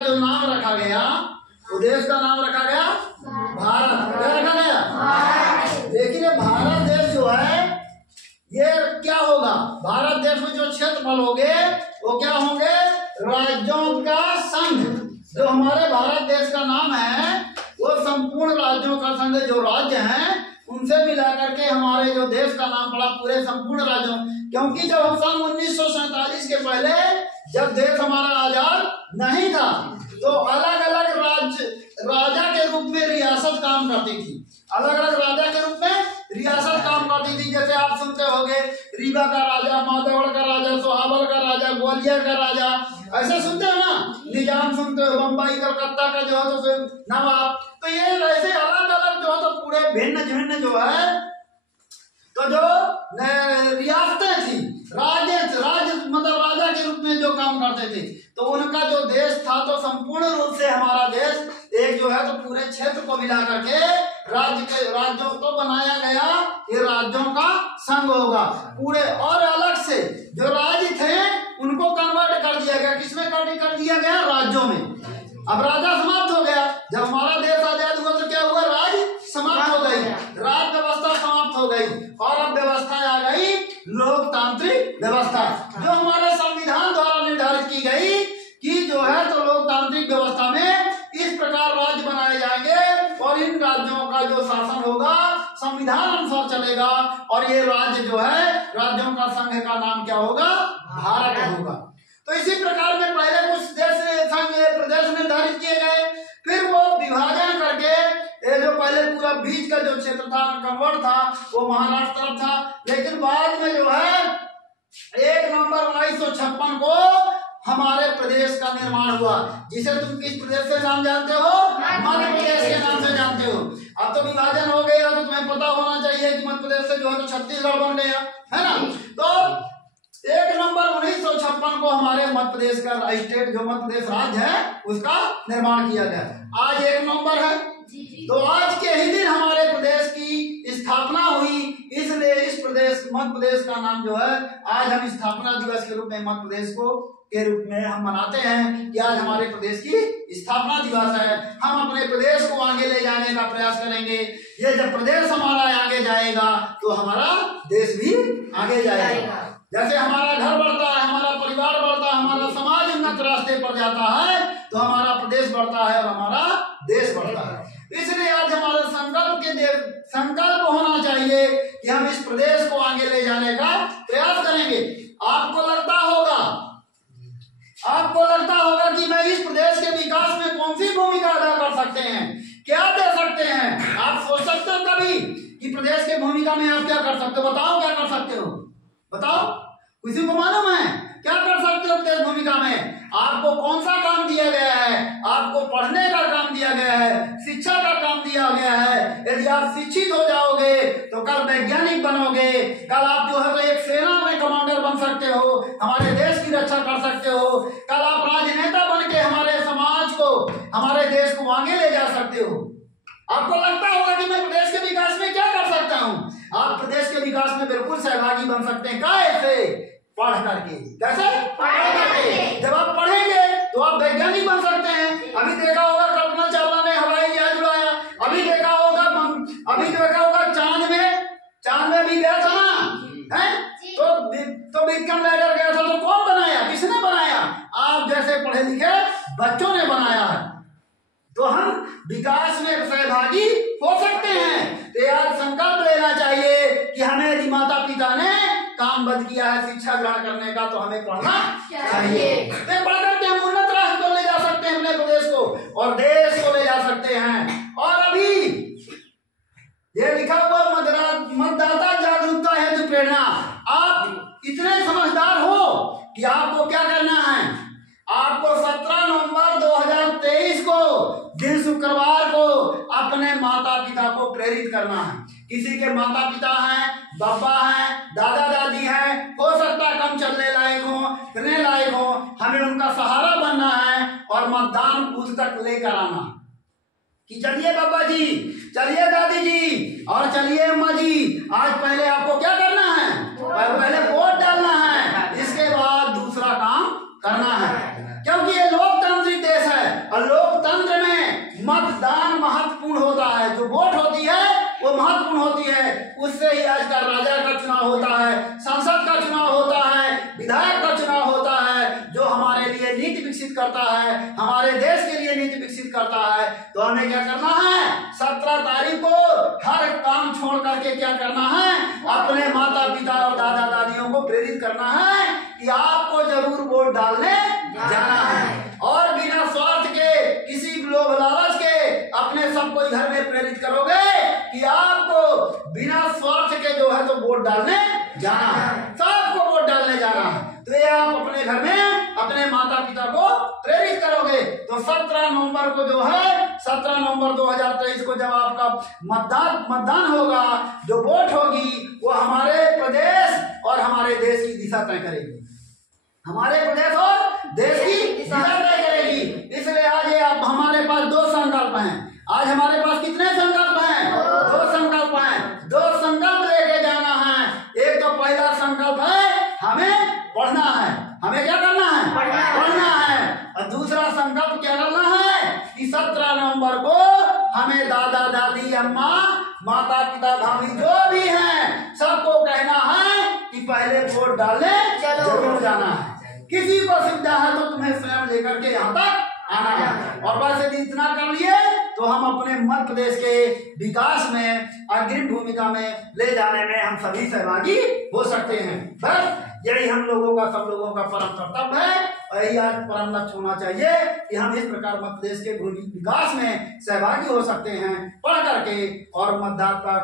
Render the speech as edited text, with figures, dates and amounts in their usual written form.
जो नाम रखा गया वो देश का नाम रखा गया भारत। क्या रखा गया? लेकिन ये भारत देश जो है ये क्या होगा? भारत देश में जो क्षेत्रफल होंगे वो क्या होंगे? राज्यों का संघ। जो हमारे भारत देश का नाम है वो संपूर्ण राज्यों का संघ। जो राज्य हैं उनसे मिलाकर के हमारे जो देश का नाम पड़ा पूरे संपूर्ण राज्यों। क्योंकि जब हम सन 1947 के पहले जब देश हमारा आजाद नहीं था तो अलग अलग राज्य राजा के रूप में रियासत काम करती थी। अलग अलग राजा के रूप में रियासत काम करती थी। जैसे आप सुनते होंगे रीवा का राजा, माधवगढ़ का राजा, सोहावल का राजा, ग्वालियर का राजा, ऐसे सुनते हो ना। निजाम सुनते हो, बम्बई कलकत्ता का जो है तो नवाब। तो ये ऐसे अलग अलग जो है तो पूरे भिन्न भिन्न जो है तो जो रियासतें थी, राज्य मतलब राजा के रूप में जो काम करते थे, तो उनका जो देश था तो संपूर्ण रूप से हमारा देश एक जो है तो पूरे क्षेत्र को मिला करके राज्यों को बनाया गया। ये राज्यों का संघ होगा पूरे। और अलग से जो राज्य थे उनको कन्वर्ट कर दिया गया। किसमें कर दिया गया? राज्यों में। अब राजा समाप्त हो गया। जब हमारा देश आजाद हुआ तो क्या हुआ? राज्य समाप्त हो गई, राज व्यवस्था समाप्त हो गई और अब व्यवस्था आ गई लोकतांत्रिक व्यवस्था, जो हमारे संविधान द्वारा निर्धारित की गई कि जो है तो लोकतांत्रिक व्यवस्था में इस प्रकार राज्य बनाए जाएंगे और इन राज्यों का जो शासन होगा संविधान अनुसार चलेगा। और ये राज्य जो है राज्यों का संघ का नाम क्या होगा? भारत होगा। तो इसी प्रकार में पहले कुछ देश संघ प्रदेश निर्धारित किए गए, फिर वो विभाजन करके ये जो पहले पूरा बीच का जो क्षेत्र था कन्वर्ट था वो महाराष्ट्र तरफ था। लेकिन बाद में जो है 1 नवंबर 1956 को हमारे प्रदेश का निर्माण हुआ, जिसे तुम किस प्रदेश से नाम जानते हो? मध्य प्रदेश के नाम से जानते हो। अब तो विभाजन हो गया तो तुम्हें पता होना चाहिए कि मध्य प्रदेश से जो है तो छत्तीसगढ़ बन गया, है ना। तो 1 नवंबर 1956 को हमारे मध्य प्रदेश का स्टेट जो मध्य प्रदेश राज्य है उसका निर्माण किया गया। आज 1 नवंबर है तो आज के ही दिन हमारे प्रदेश की स्थापना हुई। इसलिए इस प्रदेश मध्य प्रदेश का नाम जो है आज हम स्थापना दिवस के रूप में मध्य प्रदेश को के रूप में हम मनाते हैं कि आज हमारे प्रदेश की स्थापना दिवस है। हम अपने प्रदेश को आगे ले जाने का प्रयास करेंगे। ये जब प्रदेश हमारा आगे जाएगा तो हमारा देश भी आगे जाएगा। जैसे हमारा घर बढ़ता है, हमारा परिवार बढ़ता है, हमारा समाज उन्नत रास्ते पर जाता है तो हमारा प्रदेश बढ़ता है और हमारा देश बढ़ता है। इसलिए आज हमारे संकल्प होना चाहिए कि हम इस प्रदेश को आगे ले जाने का प्रयास करेंगे। आपको लगता होगा कि मैं इस प्रदेश के विकास में कौन सी भूमिका अदा कर सकते हैं, क्या दे सकते हैं। आप सोच सकते हो कभी कि प्रदेश के भूमिका में आप क्या कर सकते हो? बताओ क्या कर सकते हो? बताओ, किसी को मालूम है क्या कर सकते हो प्रदेश भूमिका में? आपको कौन सा काम दिया गया है? आपको पढ़ने का काम दिया गया है, शिक्षा का काम दिया गया है। यदि आप शिक्षित हो जाओगे तो कल वैज्ञानिक बनोगे, कल आप जो है तो एक सेना में कमांडर बन सकते हो, हमारे देश की रक्षा कर सकते हो, कल आप राजनेता बन के हमारे समाज को, हमारे देश को आगे ले जा सकते हो। आपको लगता होगा कि मैं प्रदेश के विकास में क्या कर सकता हूँ? आप प्रदेश के विकास में बिल्कुल सहभागी बन सकते हैं। कैसे? पढ़ करके। कैसे? पढ़ करके। जब आप पढ़ेंगे तो आप वैज्ञानिक बन सकते हैं। अभी देखा होगा कल्पना चावला ने हवाई जहाज उड़ाया, अभी देखा होगा चांद में भी गया था ना, है? तो विक्रम लैंडर गया था तो कौन बनाया? किसने बनाया? आप जैसे पढ़े लिखे बच्चों ने बनाया है। तो हम विकास में सहभागी हो सकते हैं। तो यार संकल्प लेना चाहिए कि हमें यदि माता पिता ने काम बंद किया है शिक्षा ग्रहण करने का तो हमें पढ़ना चाहिए। तो पढ़ करके हम उन्नत राष्ट्र को ले जा सकते हैं, अपने प्रदेश को और देश को ले जा सकते हैं। और अभी ये लिखा हुआ मतदाता जागरूकता हेतु प्रेरणा। आप इतने समझदार हो कि आपको क्या करना है? आपको 17 नवंबर 2023 को दिन शुक्रवार को अपने माता पिता को प्रेरित करना है। किसी के माता पिता हैं, बाबा हैं, दादा दादी हैं, हो सकता है कम चलने लायक हो, फिरने लायक हो, हमें उनका सहारा बनना है और मतदान बूथ तक लेकर आना कि चलिए बाबा जी, चलिए दादी जी और चलिए अम्मा जी, आज पहले आपको क्या करना है? पहले वोट डालना है, इसके बाद दूसरा काम करना है। क्योंकि ये लोकतांत्रिक देश है वो महत्वपूर्ण होती है। उससे ही आजकल राजा का चुनाव होता है, संसद का चुनाव होता है, विधायक का चुनाव होता है, जो हमारे लिए नीति विकसित करता है, हमारे देश के लिए नीति विकसित करता है। तो हमें क्या करना है, 17 तारीख को हर काम छोड़ करके क्या करना है, अपने माता पिता और दादा दादियों को प्रेरित करना है कि आपको जरूर वोट डालने जाना है। और बिना स्वार्थ के, किसी लोभ लालच के अपने सबको घर में प्रेरित करोगे कि आपको बिना स्वार्थ के जो है तो वोट डालने जाना है, सबको वोट डालने जाना है। तो ये आप अपने घर में अपने माता पिता को प्रेरित करोगे। तो 17 नवंबर को जो है, 17 नवंबर 2023 को जब आपका मतदान होगा, जो वोट होगी वो हमारे प्रदेश और हमारे देश की दिशा तय करेगी, हमारे प्रदेश और देश की दिशा तय करेगी। इसलिए आज ये अब हमारे पास 2 संकल्प हैं। आज हमारे पास कितने संकल्प हैं? 2 संकल्प हैं। 2 संकल्प लेके जाना है। एक तो पहला संकल्प है हमें पढ़ना है, हमें क्या करना है, पढ़ना है। और दूसरा संकल्प क्या करना है कि 17 नवंबर को हमें दादा दादी अम्मा माता पिता भाभी जो भी हैं सबको कहना है कि पहले वोट डालने जरूर जाना है। किसी को सुविधा है तो तुम्हें स्वयं लेकर के यहाँ तक आना है। और बस यदि इतना कर लिए तो हम अपने मध्य प्रदेश के विकास में अग्रिम भूमिका में ले जाने में हम सभी सहभागी हो सकते हैं। बस यही हम लोगों का, सब लोगों का परम कर्तव्य है और यही आज परम लक्ष्य होना चाहिए कि हम इस प्रकार मध्य प्रदेश के विकास में सहभागी हो सकते हैं, पढ़ करके और मतदाता